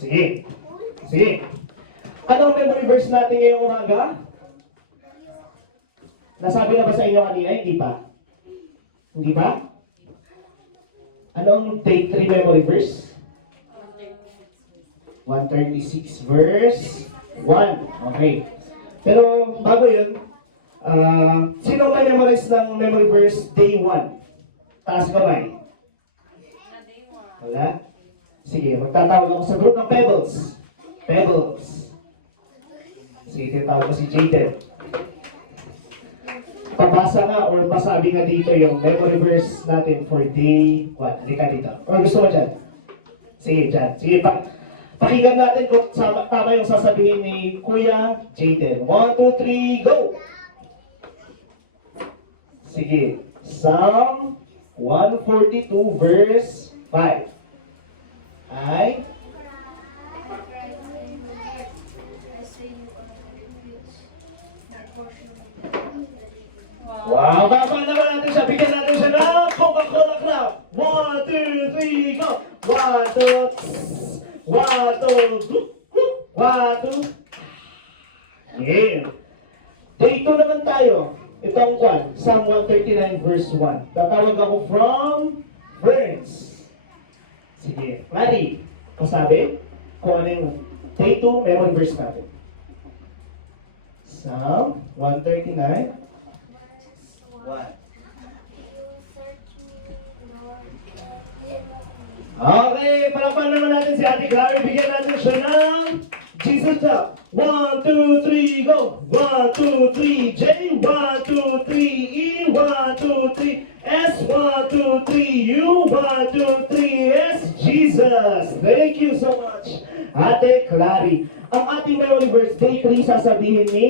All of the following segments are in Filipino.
Sige. Sige. Ano ang memory verse natin ngayong umaga? Nasabi na ba sa inyo kanina? Hindi pa? Hindi ba? Ano ang day 3 memory verse? 136 verse 1. Okay. Pero bago yun, sino may memorize ng memory verse day 1? Taas kamay. Wala? Sige, magtatawag ako sa group ng Pebbles. Pebbles. Sige, tinatawag ko si Jaden. Pabasa nga or pasabi nga dito yung memory verse natin for day 1. Hindi ka dito. Or gusto mo dyan? Sige, dyan. Sige, pakinggan natin kung tama yung sasabihin ni Kuya Jaden. 1, 2, 3, go! Sige. Psalm 142 verse 5. Ay? Wow! Baba naman natin siya. Bigyan natin siya ng Coca-Cola Club. 1, 2, 3, go! 1, 2, 1, 2, 1, 2. Yeah. Day 2 naman tayo. Ito ang kwan. Psalm 139 verse 1. Tatawag ako from Burns. Sige. Mari, kasabi kung ano yung day 2 memory verse natin. Psalm 139 1. Okay, palakpan naman natin si Ate Clary. Bigyan natin siya ng Jesus Talk. 1, 2, 3, go! 1, 2, 3, J! 1, 2, 3, E! 1, 2, 3, S! 1, 2, 3, U! 1, 2, 3, S! Jesus! Thank you so much, Ate Clary. Ang ating memory verse, day 3, sasabihin ni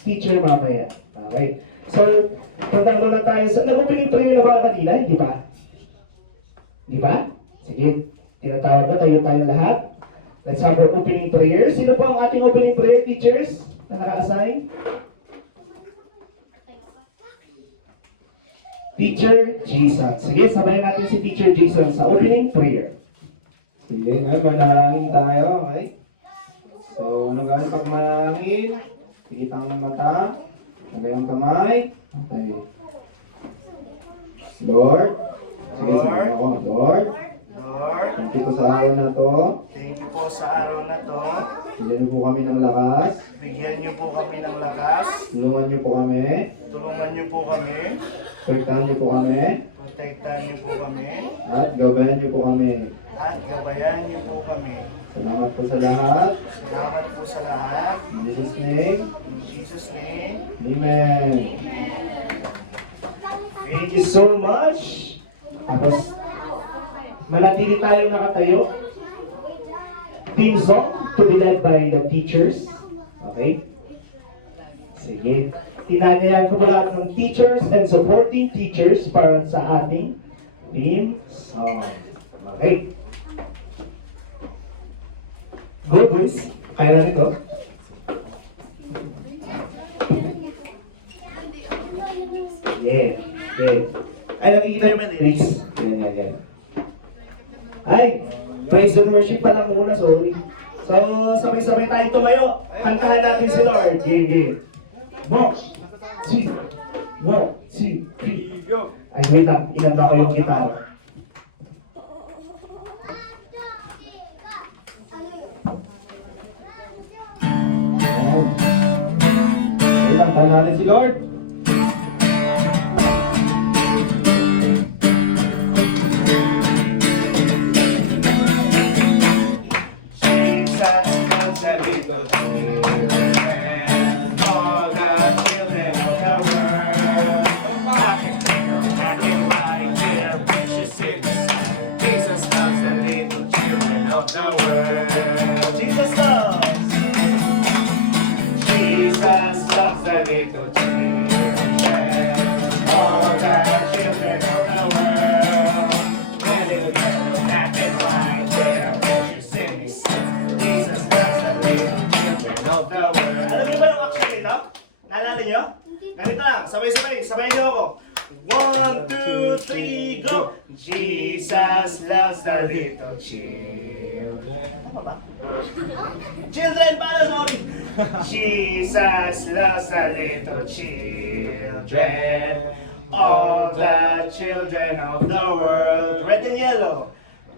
teacher mamaya. Okay. So, punta na tayo sa... Nag-opening prayer na ba kanina? Hindi ba? Hindi ba? Sige, tinatawag na tayo lahat. Let's have our opening prayer. Sino po ang ating opening prayer, teachers? Na naka-assign? Teacher Jason. Sige, sabayan natin si Teacher Jason sa opening prayer. Sige, ngayon manalangin tayo, okay? So, nagaling pag manalangin, pikitang mata, nagayang kamay, okay. Lord, sige, sabihin ako, Lord, thank you po sa araw na to. Thank you po sa araw na to. Bigyan niyo po kami ng lakas. Bigyan niyo po kami ng lakas. Tulungan niyo po kami. Tulungan niyo po kami. Protektahan niyo po kami. Protektahan niyo po kami. At gabayan niyo po kami. At gabayan niyo po kami. Salamat po sa lahat. Salamat po sa lahat. In Jesus' name, In Jesus' name. Amen. Thank you so much. Tapos, manatili tayong nakatayo. Team song to be led by the teachers. Okay? Sige. Tinanyayan ko po lahat ng teachers and supporting teachers para sa ating team song. Okay. Go boys. Kaya na nito. Yeah. Yeah. Ay, nakikita nyo ba yung lyrics? Yan. Ay, praise and worship pa lang muna, sorry. So, sabay-sabay tayong tumayo. Kantahan natin si Lord. Yeah. 1, 2, 3, go! Ay, wait lang. Inanda ko yung gitara. Wait lang, tahan natin si Lord. Alam niyo ba yung action nito? Naalala niyo? Ganito lang, sabay-sabay, sabayin niyo ako. 1, 2, 3, go! Jesus loves the little children. Tama ba? Children, para sorry. Jesus loves the little children. All the children of the world. Red and yellow.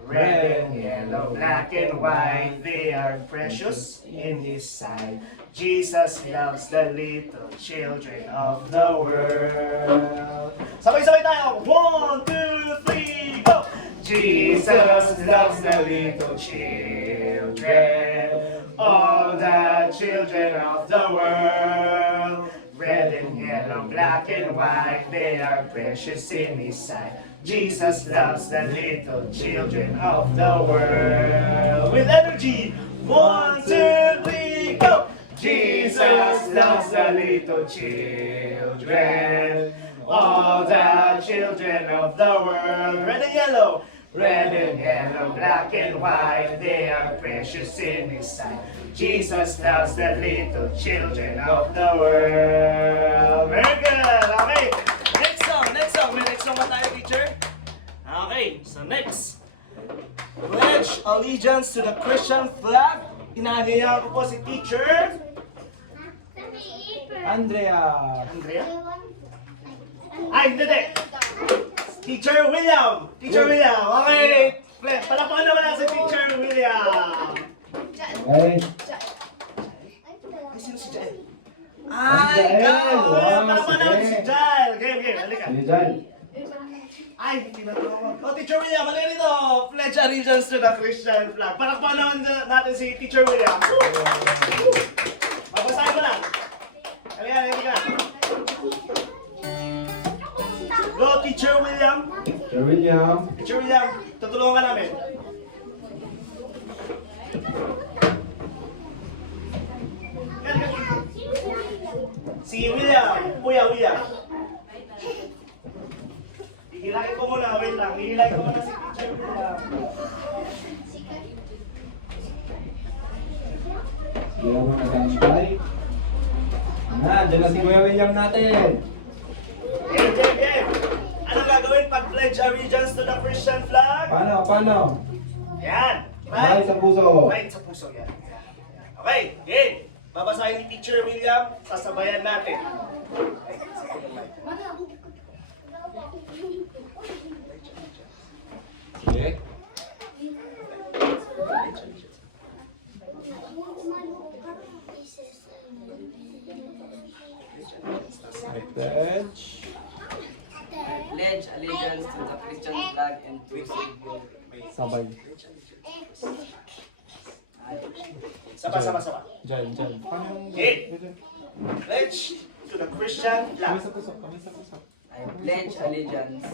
Red and yellow, black and white, they are precious in His sight. Jesus loves the little children of the world. Sabay-sabay tayo! 1, 2, 3, go! Jesus loves the little children, all the children of the world. Red and yellow, black and white, they are precious in His sight. Jesus loves the little children of the world. With energy, 1, 2, 3, go! Jesus loves the little children, all the children of the world. Red and yellow, black and white, they are precious in His sight. Jesus loves the little children of the world. Very good. Okay. Next song. May next song ba tayo, teacher? Okay. So next. Pledge allegiance to the Christian flag. Inahayaan ko po si teacher. Andrea. Andrea? Ay, hindi. Teacher William. Okay. Palakpakan naman na si Teacher William. Okay. Ay, sino si Jael? Ay, ikaw! Palakpakan naman si Jael. Game. Halika. Sige dyan. Ay, hindi na ito. Oh, Teacher William, halika rito. Pledge allegiance to the Christian flag. Palakpakan naman natin si Teacher William. Babasahin mo lang. Halika. Go, Teacher William. Sir William. Teacher William, tutulungan ka namin. Si William, Kuya William. Hihilahin ko muna, wait lang. Hihilahin ko muna si Teacher William. Hindi naman nag-antay. Dyan na si Kuya William natin. Game. Anong gagawin pag pledge allegiance to the Christian flag? Paano? Yan. Right sa puso. Right sa puso, yan. Okay, game. Babasahin ni Teacher William, sasabayan natin. Sige. I pledge. Pledge allegiance to the Christian flag and to Savior. Sabay. Saba. Dyan. Paano yung... Okay. Pledge to the Christian flag. Kami sa puso. I pledge allegiance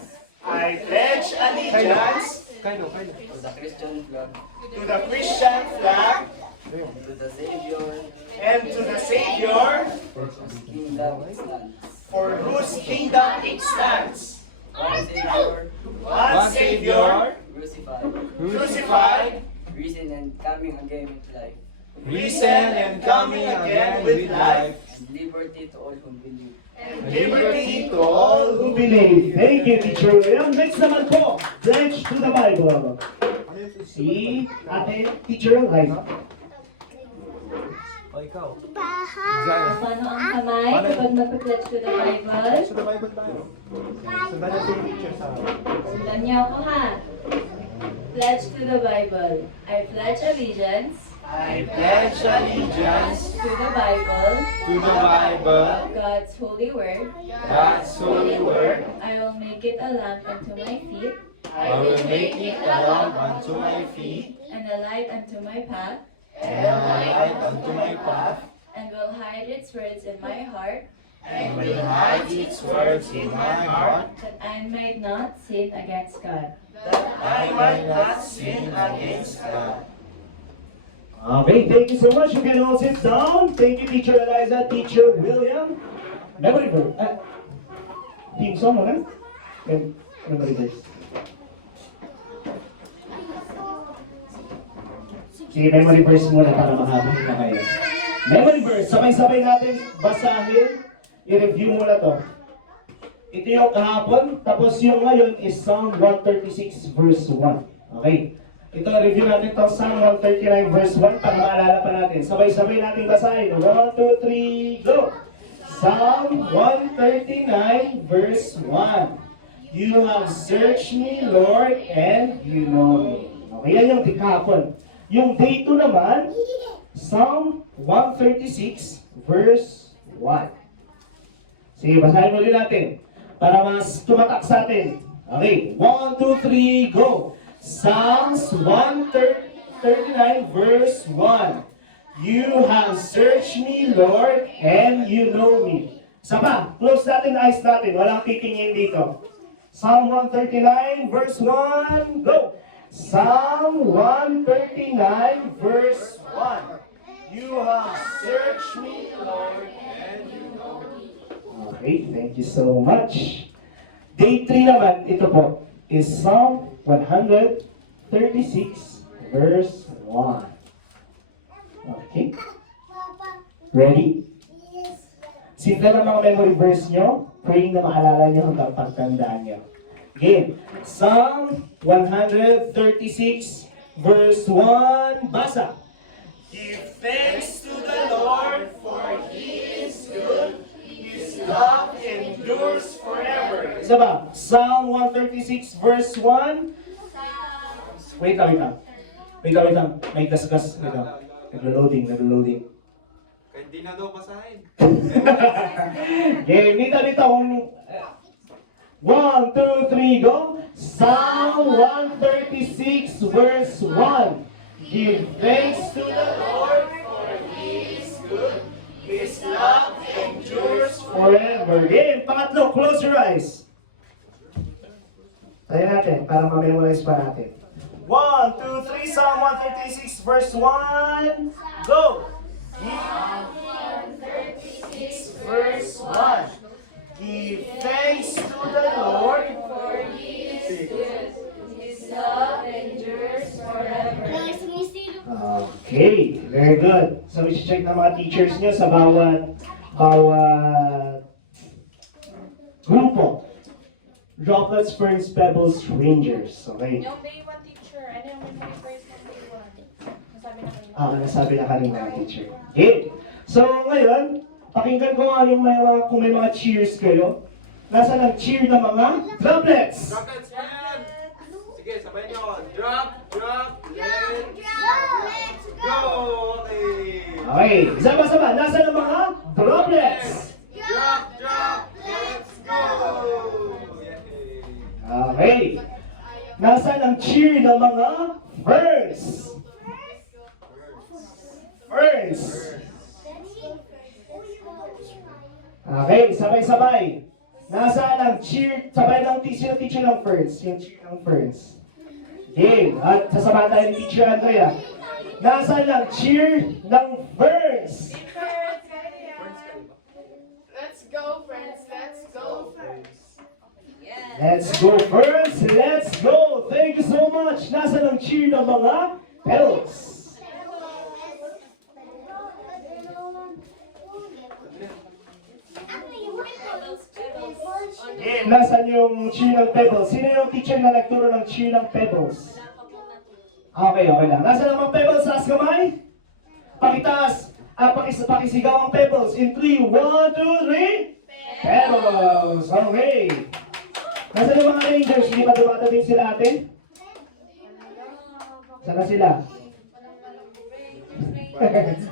I pledge allegiance Kailo. to the Christian flag to the Christian flag and to the Savior and to the Savior whose kingdom stands. for whose kingdom it stands. One Savior, One Savior, crucified, crucified, risen and coming again with life, risen and coming again with life, and liberty to all who believe. and liberty to all who believe. Thank you, Teacher William. Next naman po, pledge to the Bible. Si Ate Teacher Liza. O ikaw. Paano ang kamay kapag mag-pledge to the Bible? Sa Bible tayo. Sundan natin yung picture sa akin. Sundan niyo ako ha. Pledge to the Bible. I pledge allegiance I pledge allegiance to the Bible, To the Bible, God's holy word. God's holy word, I will make it a lamp unto my feet I will make it a lamp unto my feet, and a light unto my path, and a light unto my path, and will hide its words in my heart, and will hide its words in my heart, that I might not sin against God. that I might not sin against God. Okay, thank you so much. You can all sit down. Thank you, Teacher Eliza, Teacher William. Memory verse. Team song, ano? Memory verse. Sige, memory verse muna para makabuhin na kayo. Memory verse, sabay-sabay natin basahin. I-review muna to. Ito yung kahapon, tapos yung ngayon is Psalm 136 verse 1. Okay. Ito, review natin itong Psalm 139 verse 1 para maalala pa natin. Sabay-sabay natin basahin. 1, 2, 3, go! Psalm 139 verse 1. You have searched me, Lord, and you know me. Okay, yan yung tikapon. Yung day 2 naman, Psalm 136 verse 1. Sige, basahin ulit natin para mas tumatak sa atin. Okay, 1, 2, 3, go! Psalms 139 verse 1. You have searched me, Lord, and you know me. Isa pa, close natin eyes natin, walang titingin dito. Psalm 139 verse 1, go! Psalm 139 verse 1. You have searched me, Lord, and you know me. Okay, thank you so much. Day 3 naman, ito po, is Psalm 136 verse 1. Okay? Ready? Simple na mga memory verse nyo, praying na maalala nyo hanggang pagtandaan nyo. Again, Psalm 136 verse 1, basa. Give thanks to the Lord for He is good, His love endures forever. Isa ba? Psalm 136 verse 1. Wait lang. May gas. Naglo-loading. Hindi na daw basahin. Okay, dito. 1, 2, 3, go! Psalm 136 verse 1. Give thanks to the Lord for He is good. His love endures forever. Again, pangatlo, close your eyes. Tayo natin, para ma-memorize pa natin. 1, 2, 3, Psalm 136 verse 1, go! Psalm 136 Verse 1. Give thanks to the Lord. For He is good, His love endures forever. Okay, very good. So, i-check ng mga teachers nyo sa bawat grupo. Droplets, ferns, pebbles, rangers. Okay? Yung day 1 teacher, ano yung memorize ng day 1? Nasabi na kanina. Nasabi na kanina, teacher. Okay. So, ngayon, pakinggan ko nga yung kung may mga cheers kayo. Nasaan ang cheer ng mga droplets? Droplets po yan! Sige, sabay nyo. Drop, let's go! Okay! Okay, sama-sama. Nasaan ang mga droplets? Drop, let's go! Yay! Okay. Nasaan ang cheer ng mga ferns? Ferns. Okay, sabay-sabay. Nasaan ang cheer? Sabay ng teacher ng ferns. Yung cheer ng ferns. Game. At sasama tayo ni Teacher Andrea. Nasaan ang cheer ng ferns? Let's go, friends. Let's go. Let's go ferns. Let's go. Thank you so much. Nasaan ang cheer ng mga petals? Nasaan yung cheer ng pebbles? Sino yung teacher na nagturo ng cheer ng pebbles? Okay lang. Nasaan ang mga pebbles? Taas kamay? Pakitaas. Pakisigaw ang pebbles. In 3, 1, 2, 3. Pebbles. Okay. Nasaan yung mga rangers? Hindi pa dumatating sila ate? Saan na sila?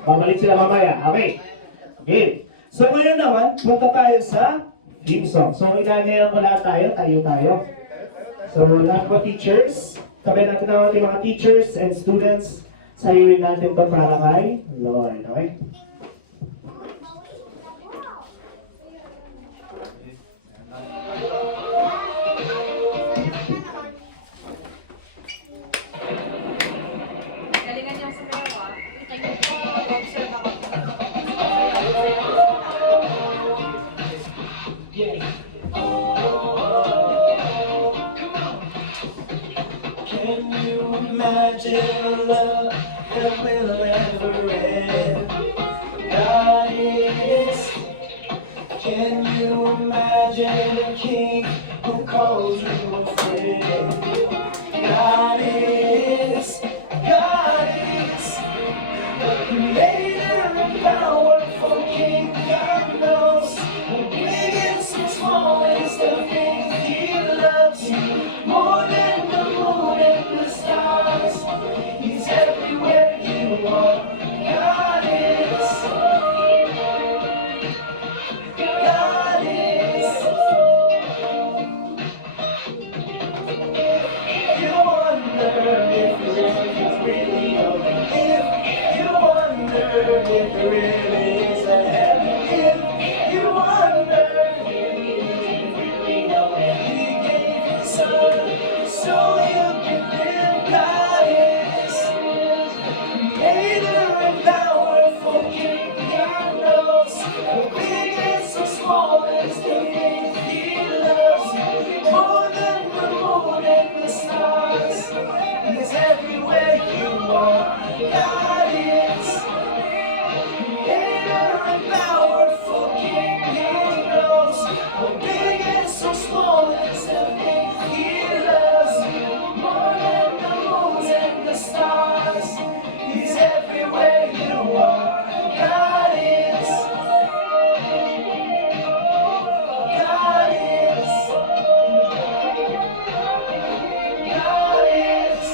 Babalik sila mamaya. Okay. So ngayon naman, punta tayo sa theme song. So, inanyayan ko lahat tayo. So, lahat po teachers, tabi natin ang ating mga teachers and students, sayurin natin ito para kay Lord. Okay? Galingan niyo sa mewa. Observe ako. Can you imagine a love that will never end? God is. Can you imagine a king who calls you a friend? God is. really is a heaven if you wonder. We know that He gave His Son so you can live. God is creator and powerful King. He knows the big and so small as the things He loves. More than the moon and the stars. He's everywhere you are. God is creator and powerful King. He knows how big and so small is the thing He loves. More than the moons and the stars. He's everywhere you are. God is. God is. God is.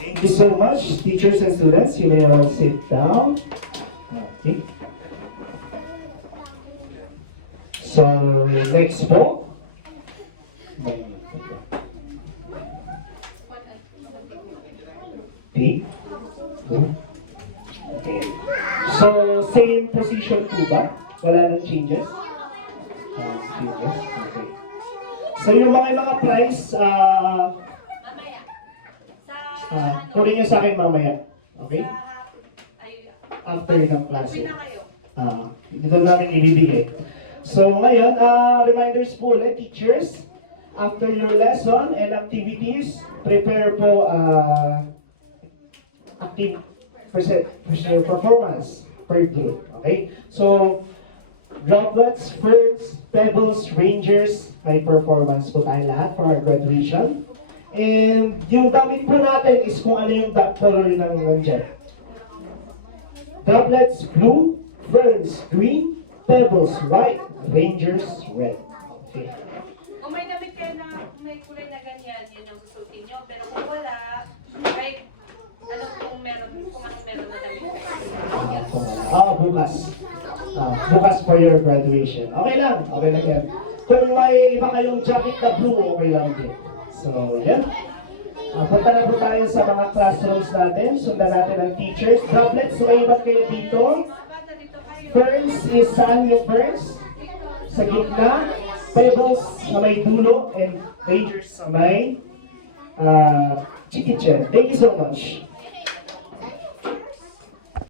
Thank you so much, teachers and students. You may all sit down. Okay. So, next po. Okay. Okay. So, same position po ba? Wala nang changes? Changes? Okay. So, yung mga prize, Mamaya. Sa... kunin nyo sa akin mamaya. Okay? Ay, After ng klase. uwi na kayo. Dito namin ibibigay. So ngayon, reminders po ulit, teachers. After your lesson and activities, prepare po active performance per group. Okay? So, droplets, ferns, pebbles, rangers, may performance po tayo lahat for our graduation. And yung damit po natin is kung ano yung color ng nandyan. Droplets, blue, ferns, green, pebbles, white, rangers, red. Okay. Kung may damit kayo na may kulay na ganyan, yun yung susutin nyo. Pero kung wala, kahit ano kung meron na damit kayo. Bukas. Bukas for your graduation. Okay lang yan. Kung may iba kayong jacket na blue, okay lang din. So, yan. Punta na po tayo sa mga classrooms natin. Sundan natin ang teachers. Droplets, may iba kayo dito. Ferns is saan yung ferns? Sa gitna. Pebbles sa may dulo. And rangers sa may chikichen. Thank you so much.